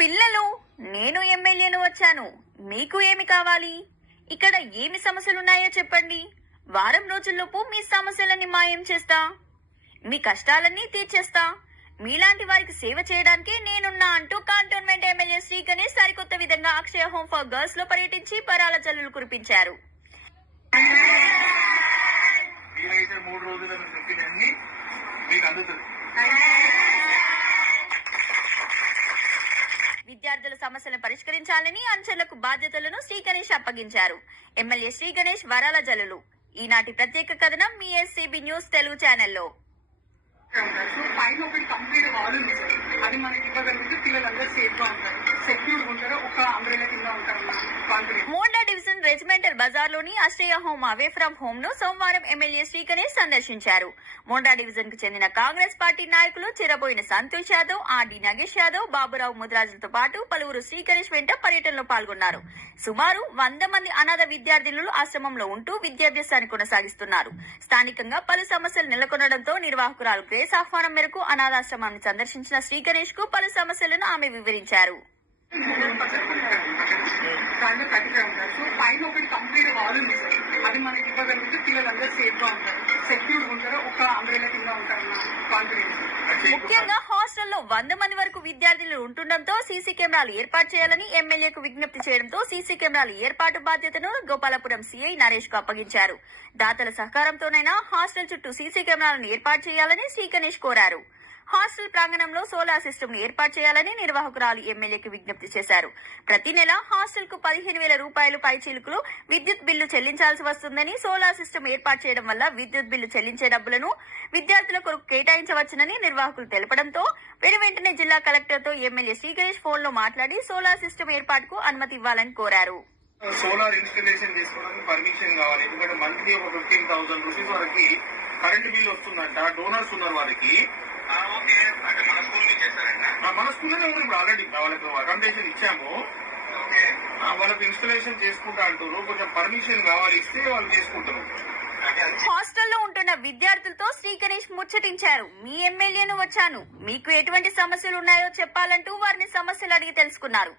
పిల్లలు, నేను ఎమ్మెల్యేను వచ్చాను. మీకు ఏమి కావాలి? ఇక్కడ ఏమి సమస్యలున్నాయో చెప్పండి. వారం రోజుల్లోపు మీ సమస్యలన్నీ మాయం చేస్తా. మీ కష్టాలన్నీ తీర్చేస్తా. మీలాంటి వారికి సేవ చేయడానికే నేనున్నా అంటూ కంటోన్మెంట్ ఎమ్మెల్యే శ్రీ గణేష్ సరికొత్త విధంగా అక్షయ హోమ్ ఫర్ గర్ల్స్ లో పర్యటించి పరాల జల్లులు కురిపించారు. విద్యార్థుల సమస్యలను పరిష్కరించాలని అంచెలకు బాధ్యతలను శ్రీ గణేష్ అప్పగించారు. ఎమ్మెల్యే శ్రీ గణేష్ వరాల జల్లులు. ఈనాటి ప్రత్యేక కథనం మీ ఎస్సీబీ న్యూస్ తెలుగు ఛానల్లో. పైన ఒకటి కంప్లీట్ వాల్ ఉంది సార్. అది మనకి ఇవ్వగలిగితే పిల్లలందరూ సేఫ్ గా ఉంటారు, సెక్యూర్డ్ ఉంటారు, ఒక అంబ్రెలా కింద ఉంటారు. మోండా డివిజన్ రెజిమెంటల్ బజార్ లోని అక్షయ హోమ్ అవే ఫ్రమ్ హోమ్ ను సోమవారం ఎమ్మెల్యే శ్రీ గణేష్ సందర్శించారు. మోండా డివిజన్ కు చెందిన కాంగ్రెస్ పార్టీ నాయకులు చిరబోయిన సంతోష్ యాదవ్, ఆర్డి నగేష్ యాదవ్, బాబురావు ముద్రాజులతో పాటు పలువురు శ్రీ గణేష్ వెంట పర్యటనలో పాల్గొన్నారు. సుమారు 100 మంది అనాథ విద్యార్థినులు ఆశ్రమంలో ఉంటూ విద్యాభ్యాసాన్ని కొనసాగిస్తున్నారు. స్థానికంగా పలు సమస్యలు నెలకొనడంతో నిర్వాహకురాలు గ్రేస్ ఆహ్వానం మేరకు అనాథాశ్రమాన్ని సందర్శించిన శ్రీ గణేష్ కు పలు సమస్యలను ఆమె వివరించారు. పైన ఒకటి కంప్లీట్ వాల్ ఉంది సార్. అది మనకి ఇవ్వగలిగితే పిల్లలందరూ సేఫ్ గా ఉంటారు, సెక్యూర్డ్ ఉంటారు, ఒక అంబ్రెలా కింద ఉంటారు. ముఖ్యంగా హాస్టల్లో 100 మంది వరకు విద్యార్థులు ఉంటుండటంతో సీసీ కెమెరాలు ఏర్పాటు చేయాలని ఎమ్మెల్యేకు విజ్ఞప్తి చేయడంతో సీసీ కెమెరాల ఏర్పాటు బాధ్యతను గోపాలపురం సీఐ నరేష్ కు అప్పగించారు. దాతల సహకారంతోనైనా హాస్టల్ చుట్టూ సీసీ కెమెరాలను ఏర్పాటు చేయాలని శ్రీ గణేష్ కోరారు. హాస్టల్ ప్రాంగణంలో సోలార్ సిస్టమ్ ను ఏర్పాటు చేయాలని నిర్వాహకురాలు ఎమ్మెల్యేకి విజ్ఞప్తి చేశారు. ప్రతి నెల హాస్టల్ కు 15,000 రూపాయలు పైచిలుకులు విద్యుత్ బిల్లు చెల్లించాల్సి వస్తుందని, సోలార్ సిస్టమ్ ఏర్పాటు చేయడం వల్ల విద్యుత్ బిల్లు చెల్లించే డబ్బులను విద్యార్థుల కొరకు కేటాయించవచ్చునని నిర్వాహకులు తెలపడంతో వెంటనే జిల్లా కలెక్టర్ తో ఎమ్మెల్యే శ్రీ గణేష్ ఫోన్ లో మాట్లాడి సోలార్ సిస్టమ్ ఏర్పాటుకు అనుమతి ఇవ్వాలని కోరారు. సోలార్ ఇన్స్టలేషన్ చేసుకోవడానికి పర్మిషన్ కావాలి. ఎందుకంటే మంత్లీ ఒక 15,000 రూపీస్ వరకు కరెంట్ బిల్ వస్తుందంట. డోనర్స్ ఉన్నారు వారికి. మన స్కూల్లోనే ఉంది ఇప్పుడు. ఆల్రెడీ వాళ్ళకి అకామిడేషన్ ఇచ్చాము. వాళ్ళకి ఇన్స్టలేషన్ చేసుకుంటా అంటారు. కొంచెం పర్మిషన్ కావాలి, ఇస్తే వాళ్ళు చేసుకుంటారు. హాస్టల్లో ఉంటున్న విద్యార్థులతో శ్రీ గణేష్ ముచ్చటించారు. మీ ఎమ్మెల్యేను వచ్చాను, మీకు ఎటువంటి సమస్యలు ఉన్నాయో చెప్పాలంటూ వారిని సమస్యలు అడిగి తెలుసుకున్నారు.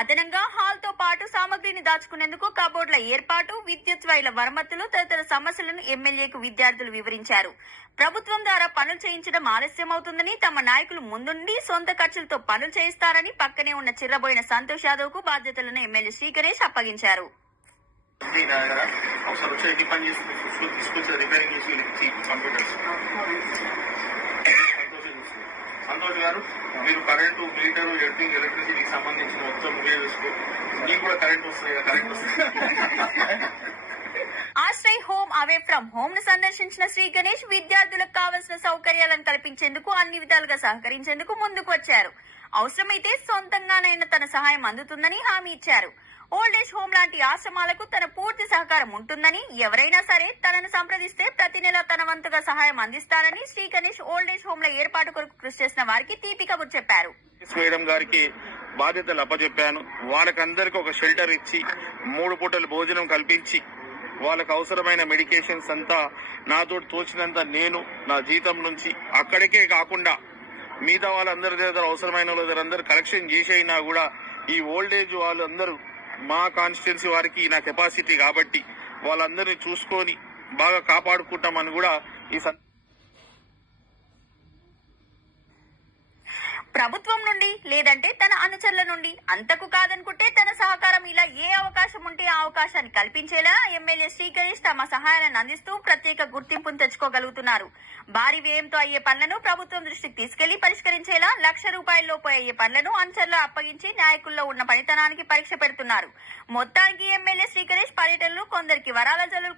అదనంగా హాల్ తో పాటు సామగ్రిని దాచుకునేందుకు కబోర్డ్ల ఏర్పాటు, విద్యుత్ వైర్ల మరమ్మతులు తదితర సమస్యలను ఎమ్మెల్యేకు విద్యార్థులు వివరించారు. ప్రభుత్వం ద్వారా పనులు చేయించడం ఆలస్యమవుతుందని, తమ నాయకులు ముందుండి సొంత ఖర్చులతో పనులు చేయిస్తారని పక్కనే ఉన్న చిర్రబోయిన సంతోష్ యాదవ్ కు బాధ్యతలను ఎమ్మెల్యే శ్రీ గణేష్ అప్పగించారు. సంతోష్ గారు, మీరు కరెంటు, మీటరు, ఎడిటింగ్, ఎలక్ట్రిసిటీకి సంబంధించిన మొత్తం మీరే వేసుకో. మీకు కూడా కరెంట్ వస్తుంది కదా, కరెంట్ వస్తుంది. Ashray home away from home ను సందర్శించిన శ్రీ గణేష్ విద్యార్థులకు కావలసిన సౌకర్యాలను కల్పించేందుకు అన్ని విధాలుగా సహకరించేందుకు ముందుకు వచ్చారు. అవసరమైతే సొంతంగానైనా తన సహాయం అందుతుందని హామీ ఇచ్చారు. ఓల్డేజ్ హోమ్ లాంటి ఆశ్రమాలకు తన పూర్తి సహకారం ఉంటుందని, ఎవరైనా సరే తనను సంప్రదిస్తే ప్రతి నెల తన వంతుగా సహాయం అందిస్తారని శ్రీ గణేష్ ఓల్డేజ్ హోమ్ల ఏర్పాటు కొరకు కృషి చేసిన వారికి తీపి కబురు చెప్పారు. మేడం గారికి బాధ్యతలు అప్పచెప్పాను. వాళ్ళకందరికి ఒక షెల్టర్ ఇచ్చి 3 పూటలు భోజనం కల్పించి వాళ్ళకు అవసరమైన మెడికేషన్స్ అంతా నాతో తోచినంత నేను నా జీతం నుంచి, అక్కడికే కాకుండా మిగతా వాళ్ళందరి దగ్గర అవసరమైన వాళ్ళ దగ్గర అందరూ కలెక్షన్ చేసైనా కూడా ఈ ఓల్డేజ్ వాళ్ళందరూ మా కాన్స్టిట్యున్సీ వారికి నా కెపాసిటీ కాబట్టి వాళ్ళందరినీ చూసుకొని బాగా కాపాడుకుంటామని కూడా ఈ ప్రభుత్వం నుండి లేదంటే తన అనుచరుల నుండి అంతకు కాదనుకుంటే తన సహకారం ఇలా ఏ అవకాశం ఉంటే ఆ అవకాశాన్ని కల్పించేలా ఎమ్మెల్యే శ్రీ గణేష్ తమ సహాయాలను అందిస్తూ ప్రత్యేక గుర్తింపును తెచ్చుకోగలుగుతున్నారు. భారీ వ్యయంతో అయ్యే పనులను ప్రభుత్వం దృష్టికి తీసుకెళ్లి పరిష్కరించేలా ₹1,00,000 అయ్యే పనులను అనుచరులు అప్పగించి నాయకుల్లో ఉన్న పనితనానికి పరీక్ష పెడుతున్నారు. మొత్తానికి ఎమ్మెల్యే శ్రీ గణేష్ పర్యటనలు కొందరికి వరాల జల్లులు